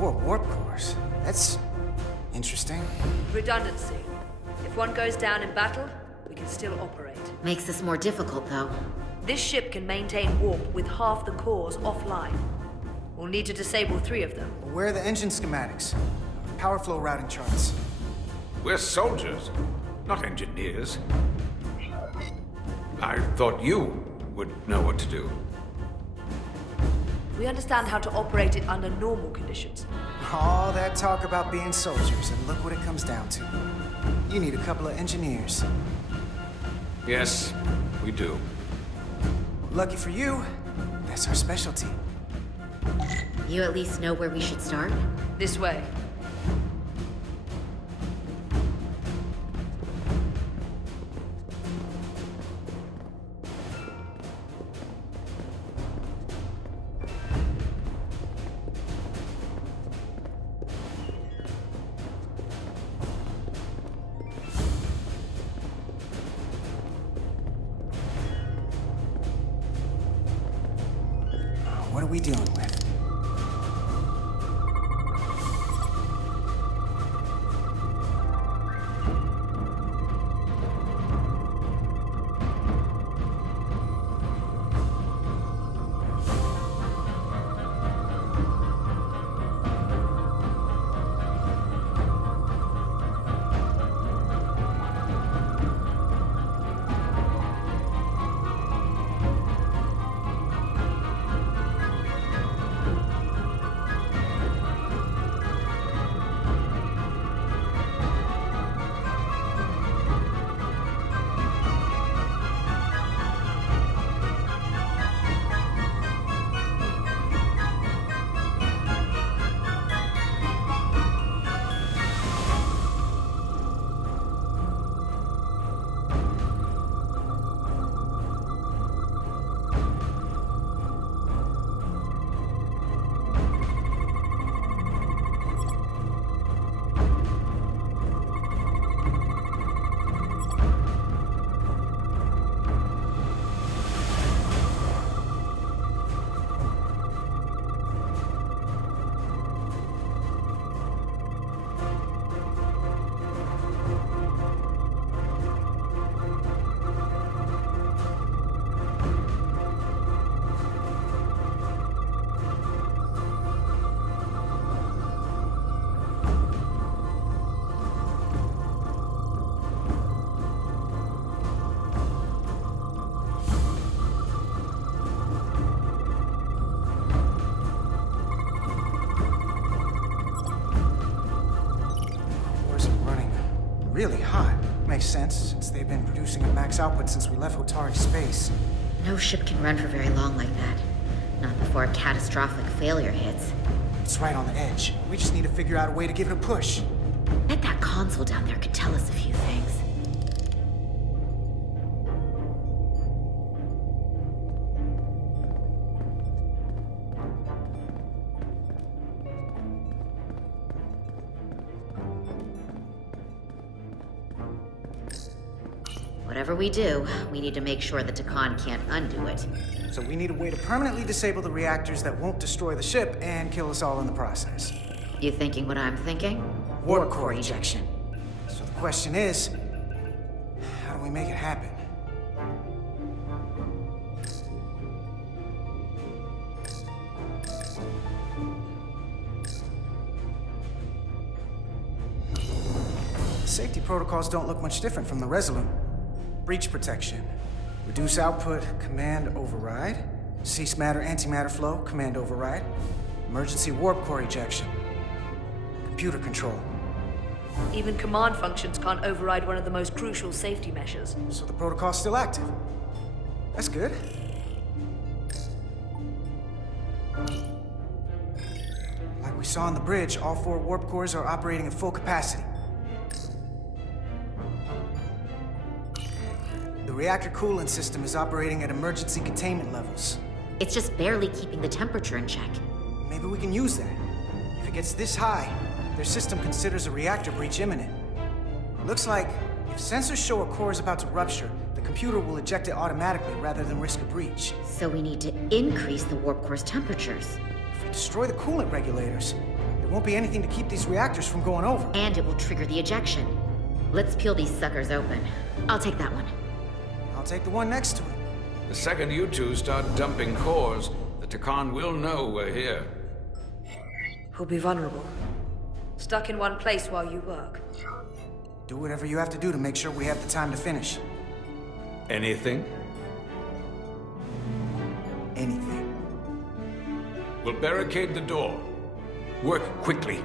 4 warp cores. That's interesting. Redundancy. If one goes down in battle, we can still operate. Makes this more difficult, though. This ship can maintain warp with half the cores offline. We'll need to disable 3 of them. Where are the engine schematics? Power flow routing charts. We're soldiers, not engineers. I thought you would know what to do. We understand how to operate it under normal conditions. All that talk about being soldiers, and look what it comes down to. You need a couple of engineers. Yes, we do. Lucky for you, that's our specialty. You at least know where we should start? This way. What are we dealing with? Really hot. Makes sense, since they've been producing at max output since we left Hotari space. No ship can run for very long like that. Not before a catastrophic failure hits. It's right on the edge. We just need to figure out a way to give it a push. Bet that console down there could tell us a few things. Whatever we do, we need to make sure that Takan can't undo it. So we need a way to permanently disable the reactors that won't destroy the ship and kill us all in the process. You thinking what I'm thinking? Warp core ejection. So the question is, how do we make it happen? Safety protocols don't look much different from the Resolute. Breach protection. Reduce output, command override. Cease matter, antimatter flow, command override. Emergency warp core ejection. Computer control. Even command functions can't override one of the most crucial safety measures. So the protocol's still active. That's good. Like we saw on the bridge, all 4 warp cores are operating at full capacity. The reactor coolant system is operating at emergency containment levels. It's just barely keeping the temperature in check. Maybe we can use that. If it gets this high, their system considers a reactor breach imminent. Looks like if sensors show a core is about to rupture, the computer will eject it automatically rather than risk a breach. So we need to increase the warp core's temperatures. If we destroy the coolant regulators, the won't be anything to keep these reactors from going over. And it will trigger the ejection. Let's peel these suckers open. I'll take that one. I'll take the one next to it. The second you two start dumping cores, the Takan will know we're here. We'll be vulnerable. Stuck in one place while you work. Do whatever you have to do to make sure we have the time to finish. Anything? Anything. We'll barricade the door. Work quickly.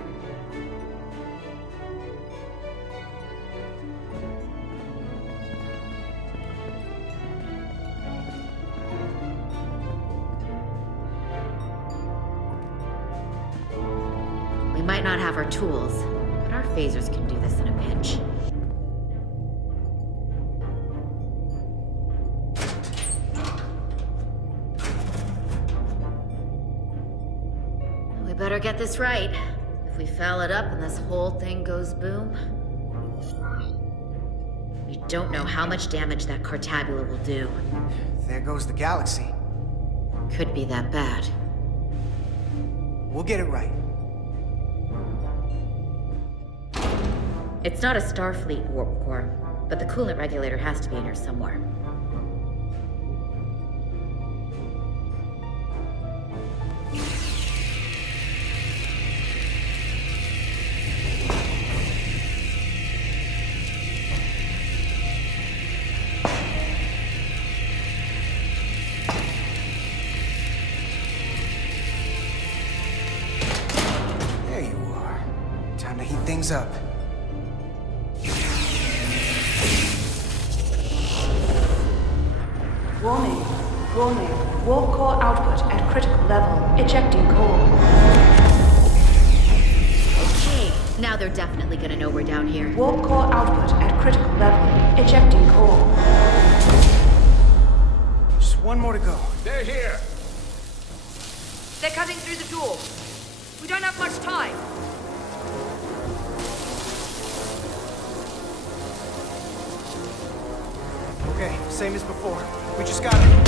We might not have our tools, but our phasers can do this in a pinch. We better get this right. If we foul it up and this whole thing goes boom... We don't know how much damage that Cartabula will do. There goes the galaxy. Could be that bad. We'll get it right. It's not a Starfleet warp core, but the coolant regulator has to be in here somewhere. There you are. Time to heat things up. Warning. Warning. Warp core output at critical level. Ejecting core. Okay, now they're definitely gonna know we're down here. Warp core output at critical level. Ejecting core. Just one more to go. They're here! They're cutting through the door. We don't have much time. Okay, same as before. We just gotta...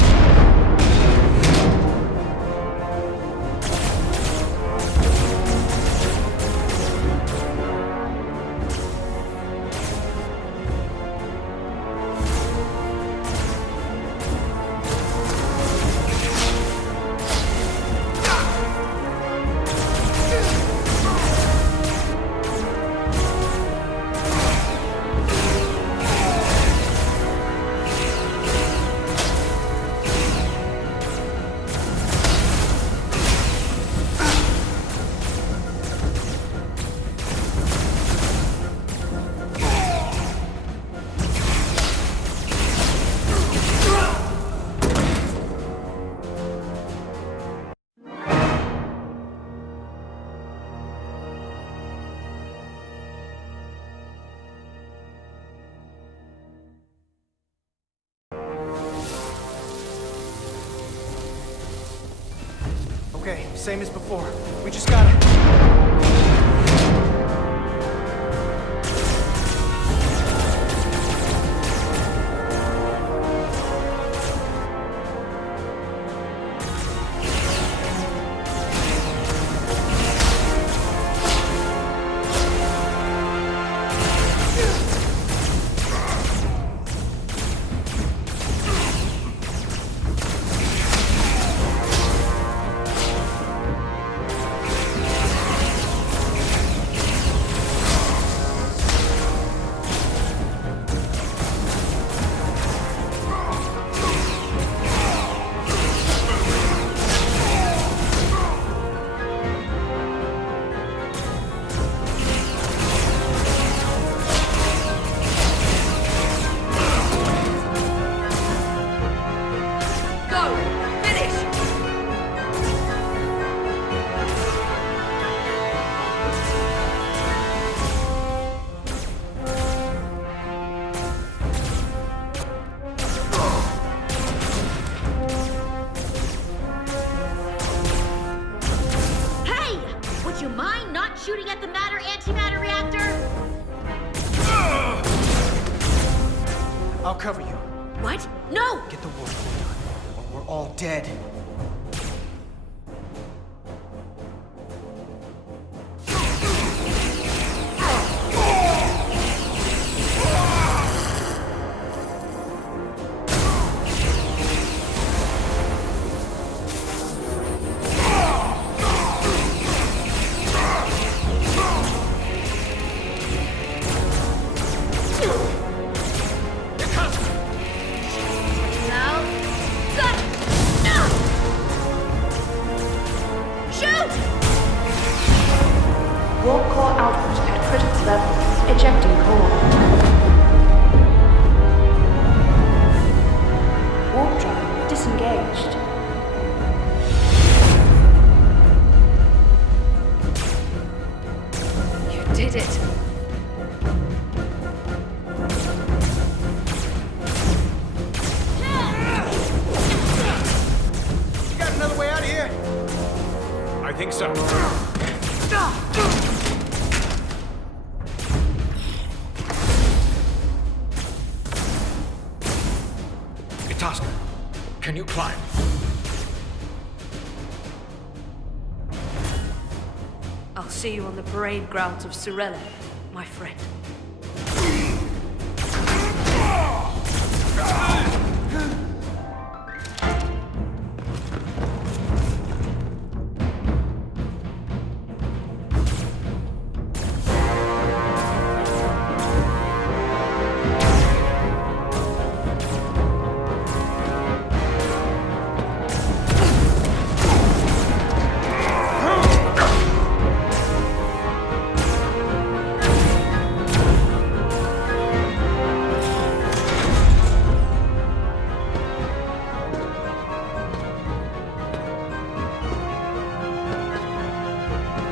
Okay, same as before. We just gotta... Go! Finish! Hey! Would you mind not shooting at the matter-antimatter reactor? I'll cover you. What? No! Get the warp core done, or we're all dead. Warp core output at critical level. Ejecting core. Warp drive disengaged. You did it. You got another way out of here? I think so. Itaska, can you climb? I'll see you on the parade grounds of Sorella, my friend.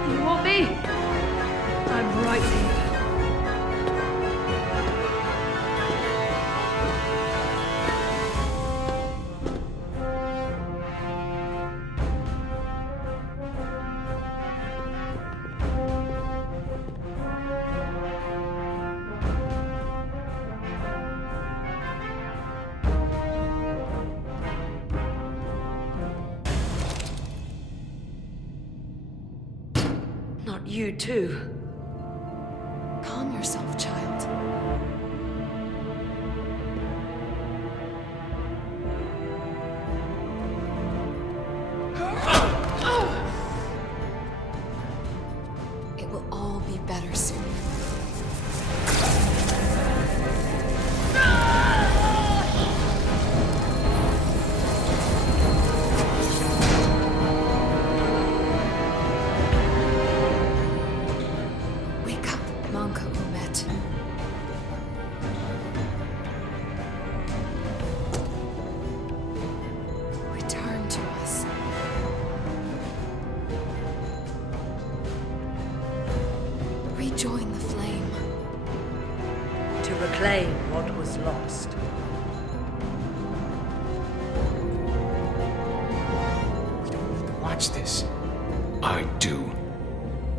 You want me? I'm right here. Not you too. Calm yourself, child. It will all be better soon. Wake up, Monko Umet. Return to us. Rejoin the flame. To reclaim what was lost. We don't need to watch this. I do.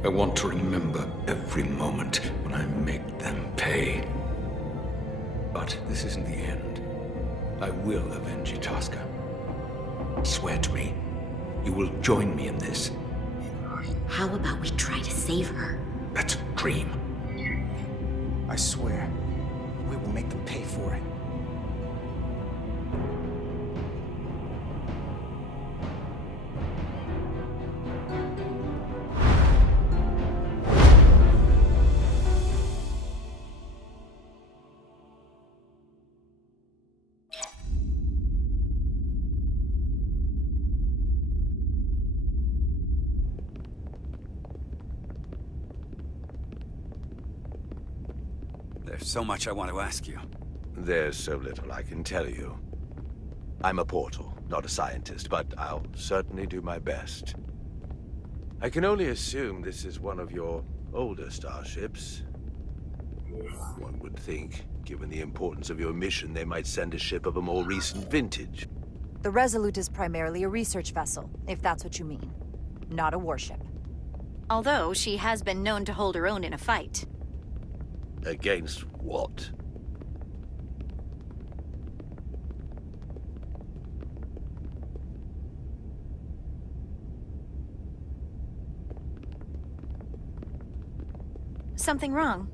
I want to remember every moment when I make them pay. But this isn't the end. I will avenge Itaska. Swear to me, you will join me in this. How about we try to save her? That's a dream. I swear, we will make them pay for it. There's so much I want to ask you. There's so little I can tell you. I'm a portal, not a scientist, but I'll certainly do my best. I can only assume this is one of your older starships. One would think, given the importance of your mission, they might send a ship of a more recent vintage. The Resolute is primarily a research vessel, if that's what you mean. Not a warship. Although she has been known to hold her own in a fight. Against what? Something wrong?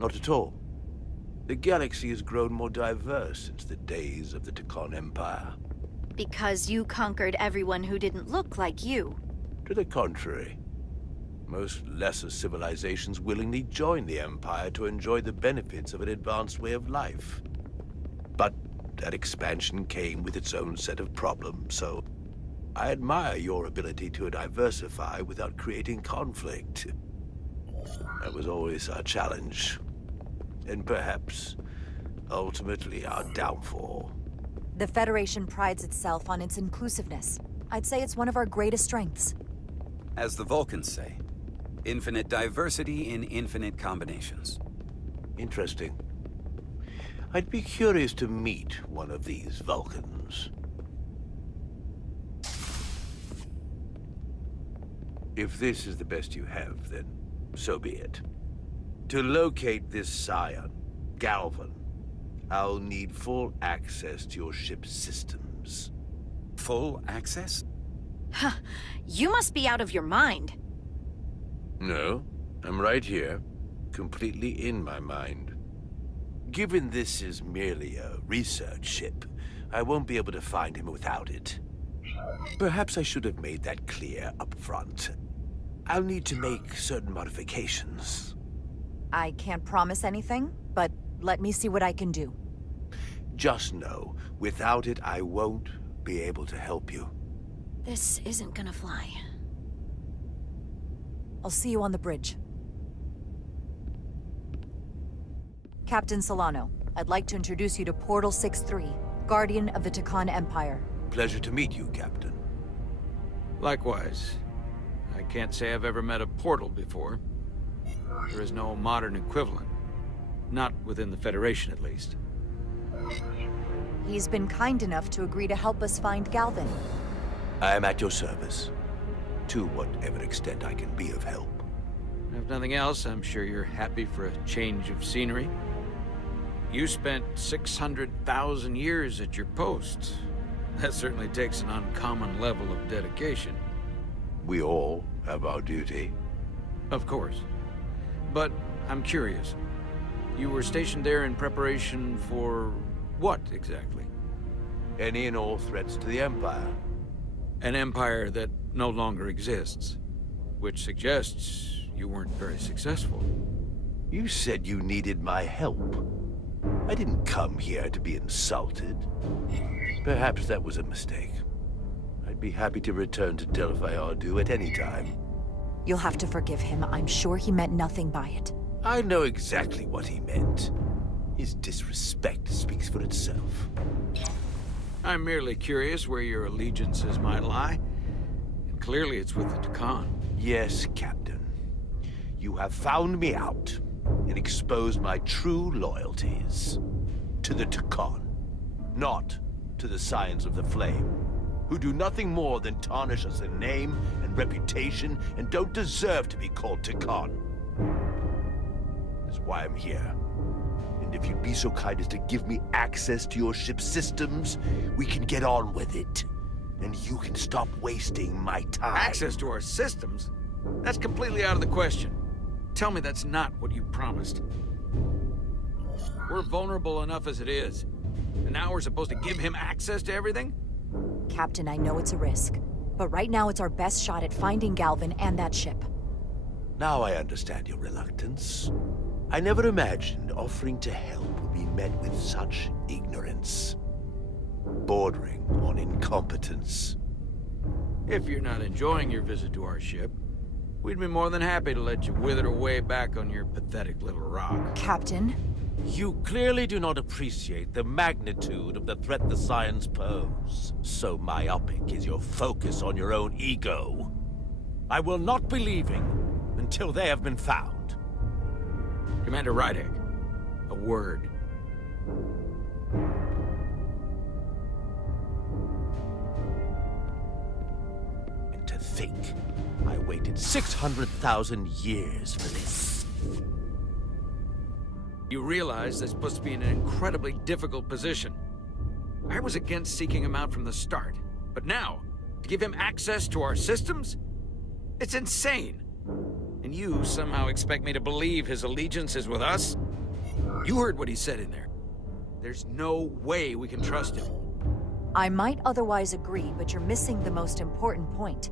Not at all. The galaxy has grown more diverse since the days of the Tekon Empire. Because you conquered everyone who didn't look like you. To the contrary. Most lesser civilizations willingly join the Empire to enjoy the benefits of an advanced way of life. But that expansion came with its own set of problems, so I admire your ability to diversify without creating conflict. That was always our challenge. And perhaps, ultimately, our downfall. The Federation prides itself on its inclusiveness. I'd say it's one of our greatest strengths. As the Vulcans say, infinite diversity in infinite combinations. Interesting. I'd be curious to meet one of these Vulcans. If this is the best you have, then so be it. To locate this scion, Galvan, I'll need full access to your ship's systems. Full access? Huh. You must be out of your mind. No, I'm right here, completely in my mind. Given this is merely a research ship, I won't be able to find him without it. Perhaps I should have made that clear up front. I'll need to make certain modifications. I can't promise anything, but let me see what I can do. Just know, without it, I won't be able to help you. This isn't gonna fly. I'll see you on the bridge. Captain Solano, I'd like to introduce you to Portal 6-3, Guardian of the Takan Empire. Pleasure to meet you, Captain. Likewise. I can't say I've ever met a portal before. There is no modern equivalent. Not within the Federation, at least. He's been kind enough to agree to help us find Galvan. I am at your service, to whatever extent I can be of help. If nothing else, I'm sure you're happy for a change of scenery. You spent 600,000 years at your post. That certainly takes an uncommon level of dedication. We all have our duty. Of course. But I'm curious. You were stationed there in preparation for what, exactly? Any and all threats to the Empire. An empire that no longer exists. Which suggests you weren't very successful. You said you needed my help. I didn't come here to be insulted. Perhaps that was a mistake. I'd be happy to return to Delphi Ardu at any time. You'll have to forgive him. I'm sure he meant nothing by it. I know exactly what he meant. His disrespect speaks for itself. I'm merely curious where your allegiances might lie. And clearly it's with the Takan. Yes, Captain. You have found me out and exposed my true loyalties. To the Takan, not to the Scions of the Flame, who do nothing more than tarnish us in name and reputation and don't deserve to be called Takan. That's why I'm here. And if you'd be so kind as to give me access to your ship's systems, we can get on with it. And you can stop wasting my time. Access to our systems? That's completely out of the question. Tell me that's not what you promised. We're vulnerable enough as it is. And now we're supposed to give him access to everything? Captain, I know it's a risk. But right now it's our best shot at finding Galvan and that ship. Now I understand your reluctance. I never imagined offering to help would be met with such ignorance. Bordering on incompetence. If you're not enjoying your visit to our ship, we'd be more than happy to let you wither away back on your pathetic little rock. Captain? You clearly do not appreciate the magnitude of the threat the Scions pose. So myopic is your focus on your own ego. I will not be leaving until they have been found. Commander Rydek, a word. And to think, I waited 600,000 years for this. You realize this puts me in an incredibly difficult position. I was against seeking him out from the start, but now, to give him access to our systems? It's insane! And you somehow expect me to believe his allegiance is with us? You heard what he said in there. There's no way we can trust him. I might otherwise agree, but you're missing the most important point.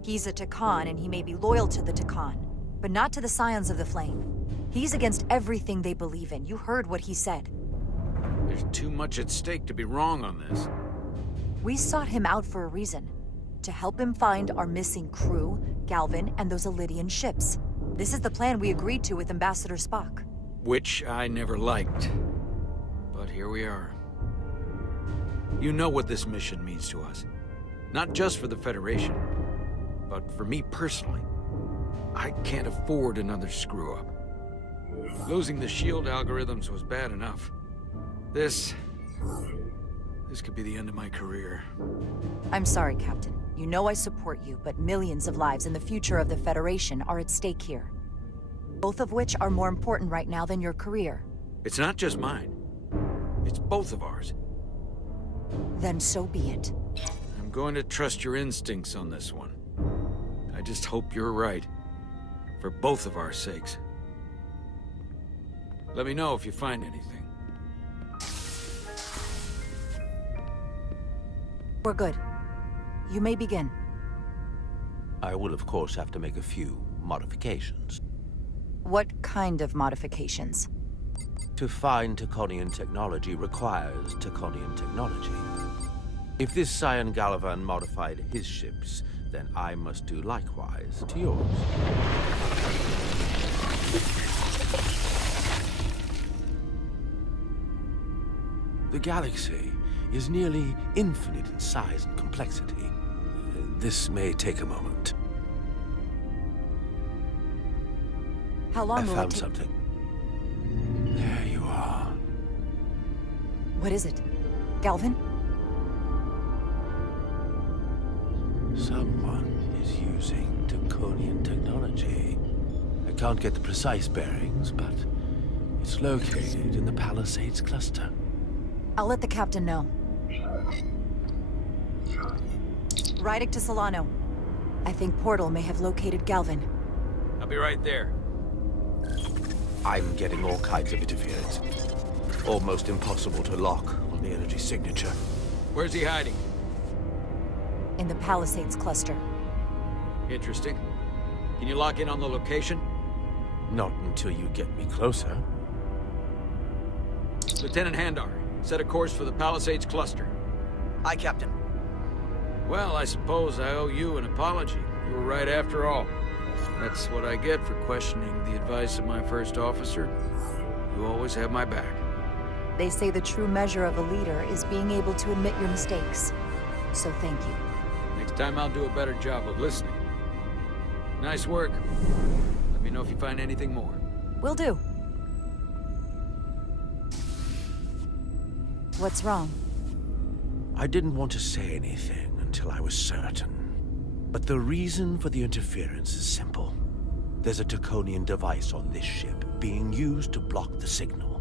He's a Takan, and he may be loyal to the Takan, but not to the Scions of the Flame. He's against everything they believe in. You heard what he said. There's too much at stake to be wrong on this. We sought him out for a reason. To help him find our missing crew, Galvan, and those Elydian ships. This is the plan we agreed to with Ambassador Spock. Which I never liked. But here we are. You know what this mission means to us. Not just for the Federation, but for me personally. I can't afford another screw-up. Losing the shield algorithms was bad enough. This could be the end of my career. I'm sorry, Captain. You know I support you, but millions of lives and the future of the Federation are at stake here. Both of which are more important right now than your career. It's not just mine. It's both of ours. Then so be it. I'm going to trust your instincts on this one. I just hope you're right. For both of our sakes. Let me know if you find anything. We're good. You may begin. I will, of course, have to make a few modifications. What kind of modifications? To find Taconian technology requires Taconian technology. If this Scion Gallivan modified his ships, then I must do likewise to yours. The galaxy is nearly infinite in size and complexity. This may take a moment. How long I will it found take? something. There you are. What is it? Galvin? Someone is using Taconian technology. I can't get the precise bearings, but it's located in the Palisades cluster. I'll let the captain know. Rydick to Solano. I think Portal may have located Galvin. I'll be right there. I'm getting all kinds of interference. Almost impossible to lock on the energy signature. Where's he hiding? In the Palisades cluster. Interesting. Can you lock in on the location? Not until you get me closer. Lieutenant Handar, set a course for the Palisades cluster. Aye, Captain. Well, I suppose I owe you an apology. You were right after all. That's what I get for questioning the advice of my first officer. You always have my back. They say the true measure of a leader is being able to admit your mistakes. So thank you. Next time I'll do a better job of listening. Nice work. Let me know if you find anything more. Will do. What's wrong? I didn't want to say anything until I was certain. But the reason for the interference is simple. There's a Taconian device on this ship being used to block the signal.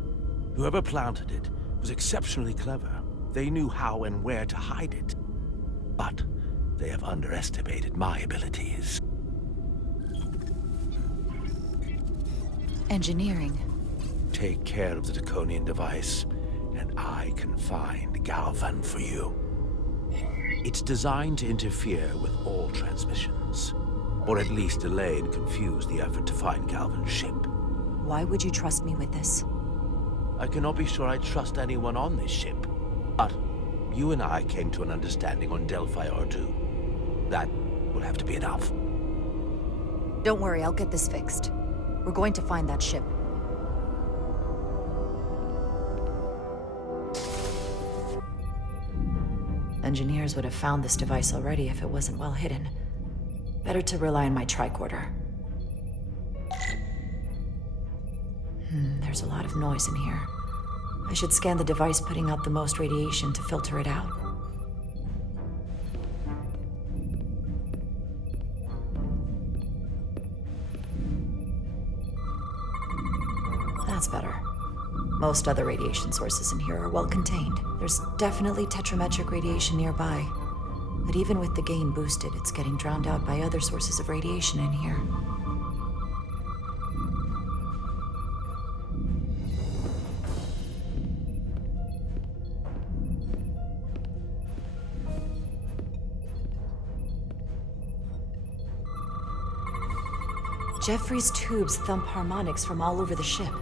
Whoever planted it was exceptionally clever. They knew how and where to hide it. But they have underestimated my abilities. Engineering. Take care of the Taconian device, and I can find Galvan for you. It's designed to interfere with all transmissions, or at least delay and confuse the effort to find Galvan's ship. Why would you trust me with this? I cannot be sure I trust anyone on this ship, but you and I came to an understanding on Delphi R2. That will have to be enough. Don't worry, I'll get this fixed. We're going to find that ship. Engineers would have found this device already if it wasn't well hidden. Better to rely on my tricorder. There's a lot of noise in here. I should scan the device putting out the most radiation to filter it out. That's better. Most other radiation sources in here are well contained. There's definitely tetrametric radiation nearby. But even with the gain boosted, it's getting drowned out by other sources of radiation in here. Jeffrey's tubes thump harmonics from all over the ship.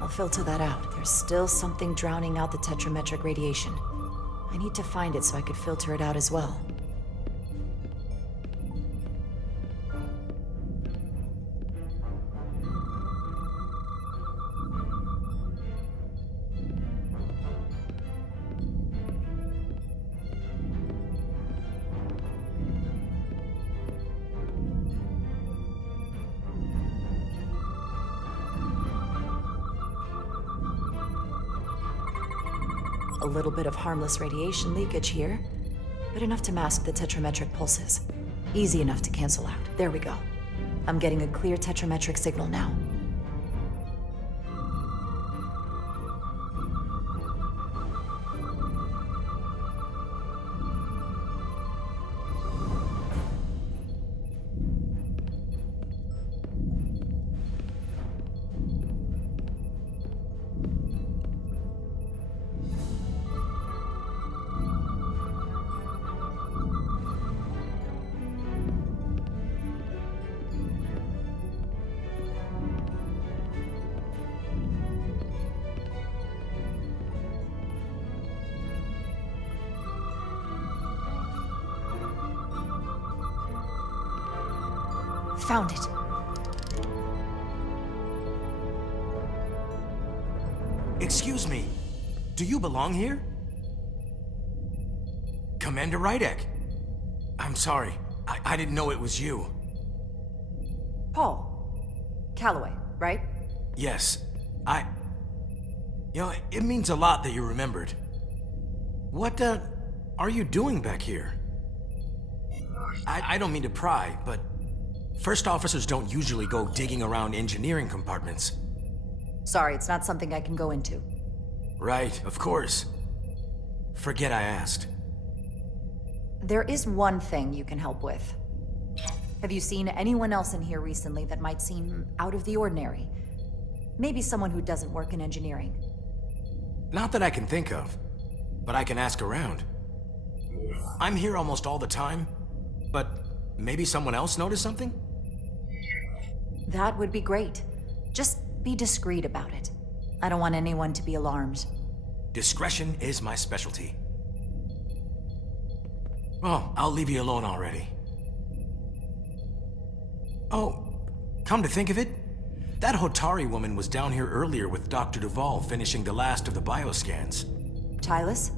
I'll filter that out. There's still something drowning out the tetrametric radiation. I need to find it so I could filter it out as well. A little bit of harmless radiation leakage here, but enough to mask the tetrametric pulses. Easy enough to cancel out. There we go. I'm getting a clear tetrametric signal now. Found it. Excuse me. Do you belong here? Commander Rydek. I'm sorry. I didn't know it was you. Paul. Calloway, right? Yes. You know, it means a lot that you remembered. What, are you doing back here? I don't mean to pry, but first officers don't usually go digging around engineering compartments. Sorry, it's not something I can go into. Right, of course. Forget I asked. There is one thing you can help with. Have you seen anyone else in here recently that might seem out of the ordinary? Maybe someone who doesn't work in engineering. Not that I can think of, but I can ask around. I'm here almost all the time, but maybe someone else noticed something? That would be great. Just be discreet about it. I don't want anyone to be alarmed. Discretion is my specialty. Well, I'll leave you alone already. Oh, come to think of it, that Hotari woman was down here earlier with Dr. Duvall finishing the last of the bioscans. Tylus?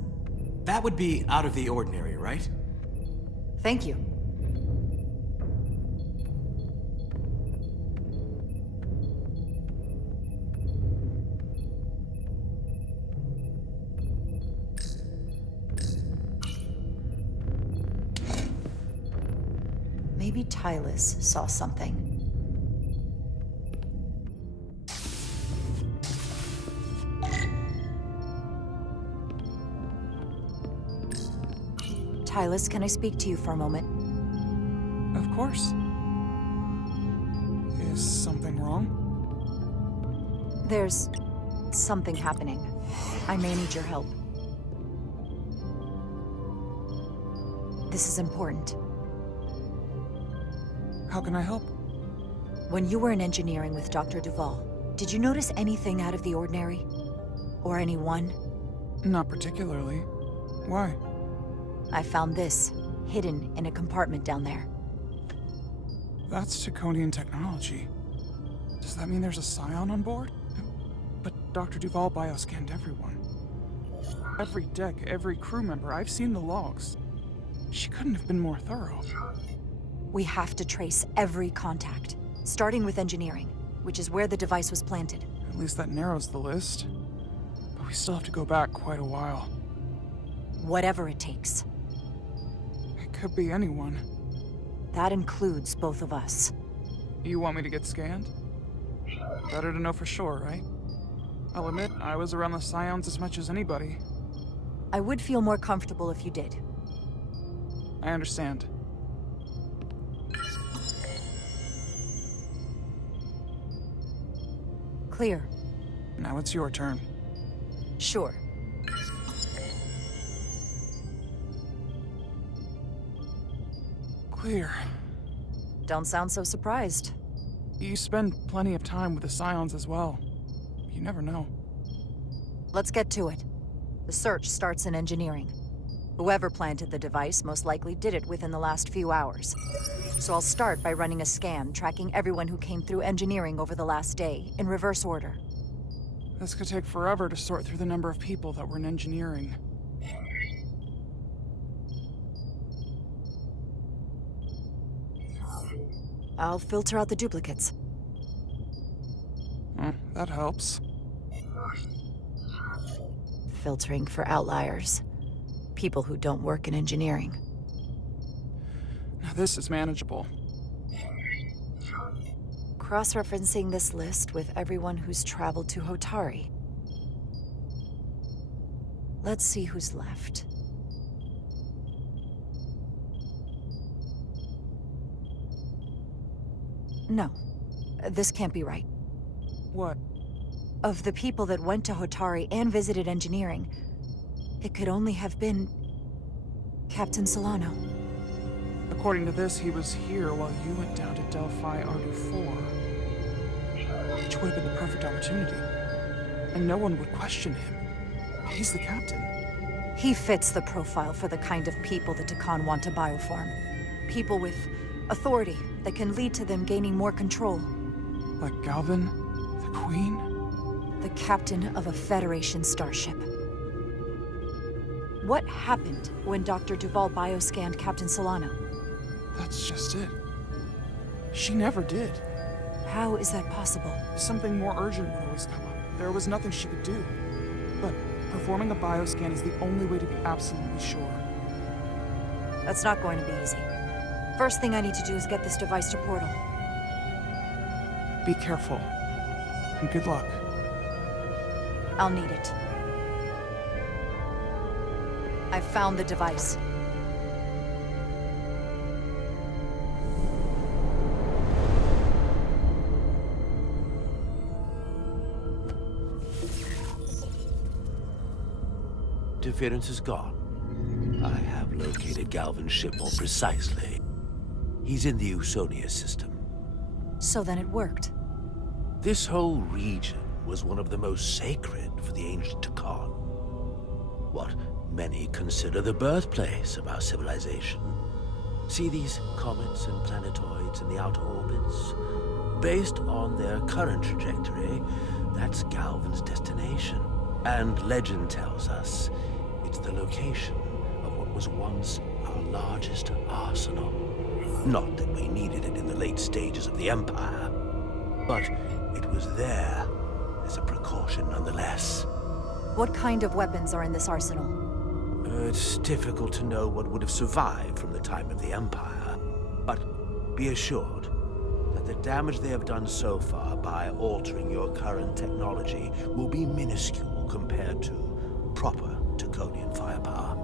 That would be out of the ordinary, right? Thank you. Maybe Tylus saw something. Tylus, can I speak to you for a moment? Of course. Is something wrong? There's something happening. I may need your help. This is important. How can I help? When you were in engineering with Dr. Duvall, did you notice anything out of the ordinary? Or anyone? Not particularly. Why? I found this, hidden in a compartment down there. That's Taconian technology. Does that mean there's a scion on board? But Dr. Duvall bioscanned everyone. Every deck, every crew member, I've seen the logs. She couldn't have been more thorough. We have to trace every contact, starting with engineering, which is where the device was planted. At least that narrows the list. But we still have to go back quite a while. Whatever it takes. It could be anyone. That includes both of us. You want me to get scanned? Better to know for sure, right? I'll admit, I was around the Scions as much as anybody. I would feel more comfortable if you did. I understand. Clear. Now it's your turn. Sure. Clear. Don't sound so surprised. You spend plenty of time with the Scions as well. You never know. Let's get to it. The search starts in engineering. Whoever planted the device most likely did it within the last few hours. So I'll start by running a scan, tracking everyone who came through engineering over the last day, in reverse order. This could take forever to sort through the number of people that were in engineering. I'll filter out the duplicates. That helps. filtering for outliers. People who don't work in engineering. Now this is manageable. Cross-referencing this list with everyone who's traveled to Hotari. Let's see who's left. No, this can't be right. What? Of the people that went to Hotari and visited engineering, it could only have been Captain Solano. According to this, he was here while you went down to Delphi Ardu-4. Which would have been the perfect opportunity. And no one would question him. He's the captain. He fits the profile for the kind of people the Takan want to bioform. People with authority that can lead to them gaining more control. Like Galvin, the Queen? The captain of a Federation starship. What happened when Dr. Duval bioscanned Captain Solano? That's just it. She never did. How is that possible? Something more urgent would always come up. There was nothing she could do. But performing a bioscan is the only way to be absolutely sure. That's not going to be easy. First thing I need to do is get this device to Portal. Be careful. And good luck. I'll need it. I've found the device. Interference is gone. I have located Galvin's ship more precisely. He's in the Usonia system. So then it worked. This whole region was one of the most sacred for the ancient Takan. What many consider the birthplace of our civilization. See these comets and planetoids in the outer orbits? Based on their current trajectory, that's Galvin's destination. And legend tells us it's the location of what was once our largest arsenal. Not that we needed it in the late stages of the Empire, but it was there as a precaution nonetheless. What kind of weapons are in this arsenal? It's difficult to know what would have survived from the time of the Empire, but be assured that the damage they have done so far by altering your current technology will be minuscule compared to proper Taconian firepower.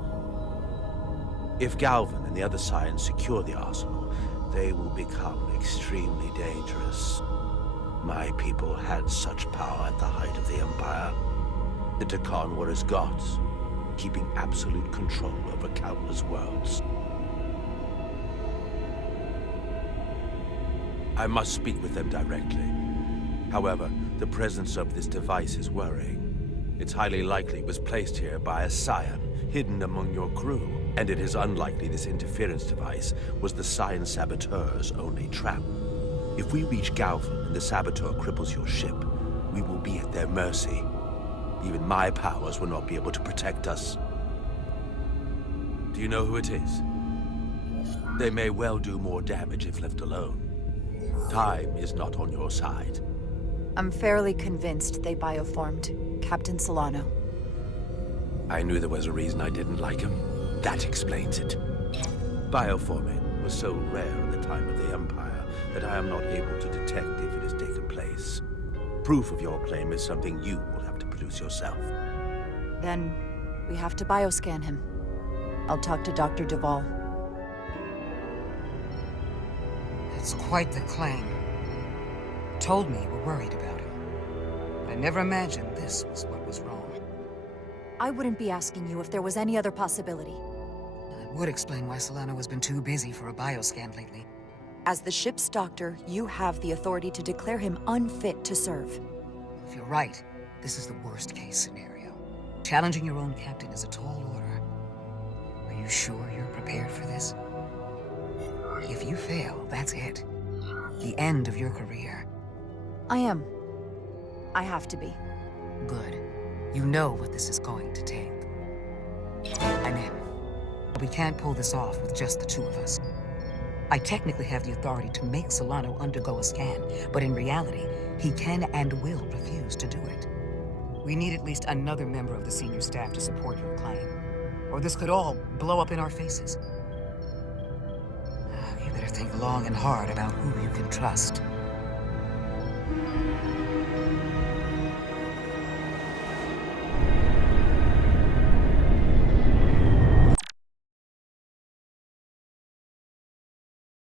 If Galvin and the other Scions secure the arsenal, they will become extremely dangerous. My people had such power at the height of the Empire. The Takan were as gods, keeping absolute control over countless worlds. I must speak with them directly. However, the presence of this device is worrying. It's highly likely it was placed here by a Scion, hidden among your crew. And it is unlikely this interference device was the Scion saboteur's only trap. If we reach Galvin and the saboteur cripples your ship, we will be at their mercy. Even my powers will not be able to protect us. Do you know who it is? They may well do more damage if left alone. Time is not on your side. I'm fairly convinced they bioformed Captain Solano. I knew there was a reason I didn't like him. That explains it. Bioforming was so rare at the time of the Empire that I am not able to detect if it has taken place. Proof of your claim is something you will have to produce yourself. Then we have to bioscan him. I'll talk to Dr. Duval. It's quite the claim. Told me you were worried about him. But I never imagined this was what was wrong. I wouldn't be asking you if there was any other possibility. That would explain why Solano has been too busy for a bioscan lately. As the ship's doctor, you have the authority to declare him unfit to serve. If you're right, this is the worst-case scenario. Challenging your own captain is a tall order. Are you sure you're prepared for this? If you fail, that's it. The end of your career. I am. I have to be. Good. You know what this is going to take. I'm in. We can't pull this off with just the two of us. I technically have the authority to make Solano undergo a scan, but in reality, he can and will refuse to do it. We need at least another member of the senior staff to support your claim. Or this could all blow up in our faces. You better think long and hard about who you can trust.